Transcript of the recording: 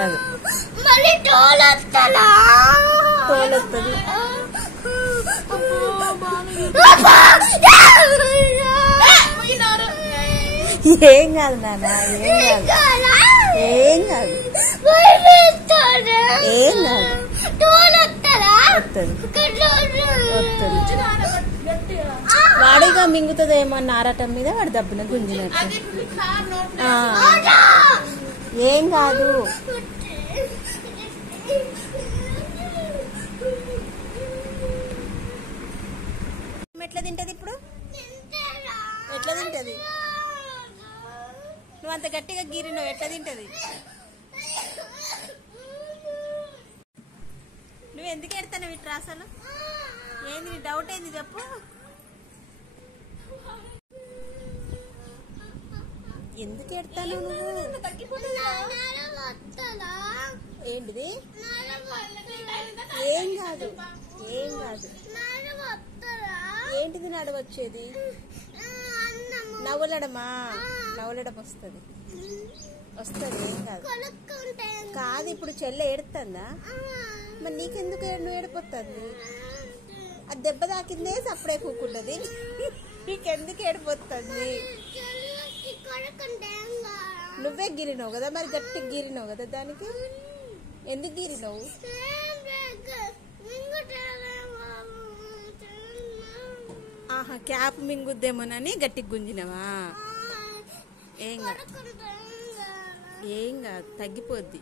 కాదు. మళ్ళీ తోలొస్తది. ఏం కాదు నాన్న, ఏం కాదు, ఏం కాదు, ఏం కాదు. వాడిగా మింగుతుందేమో నారటం మీద వాడు దబ్బున గుంజినట్టు. ఏం కాదు. ఎట్లా తింటది ఇప్పుడు? ఎట్లా తింటది? నువ్వు అంత గట్టిగా గీరినవు, ఎట్లా తింటది? నువ్వు ఎందుకు ఎడతావు ఇట్లా? అసలు ఏంది నీ డౌట్? ఏంది చెప్పు. ఎందుకు ఎడతాను నువ్వు? ఏంటిది? ఏం కాదు, ఏం కాదు. ఏంటిది నడవచ్చేది? నవ్వులడమా? నవ్వులడం వస్తుంది, వస్తుంది. ఏం కాదు. కాదు, ఇప్పుడు చెల్లె ఏడుతుందా? మరి నీకెందుకు నువ్వు ఏడిపోతుంది? అది దెబ్బ తాకిందే సప్పుడే కూకుంటుంది. నీకెందుకు ఏడిపోతుంది? నువ్వే గిరినావు కదా, మరి గట్టిగా గిరినావు కదా దానికి. ఎందుకు గిరినావు? ఆహా, క్యాప్ మింగుద్దేమోనని గట్టిగా గుంజినవా? ఏం కాదు, ఏం కాదు, తగ్గిపోద్ది.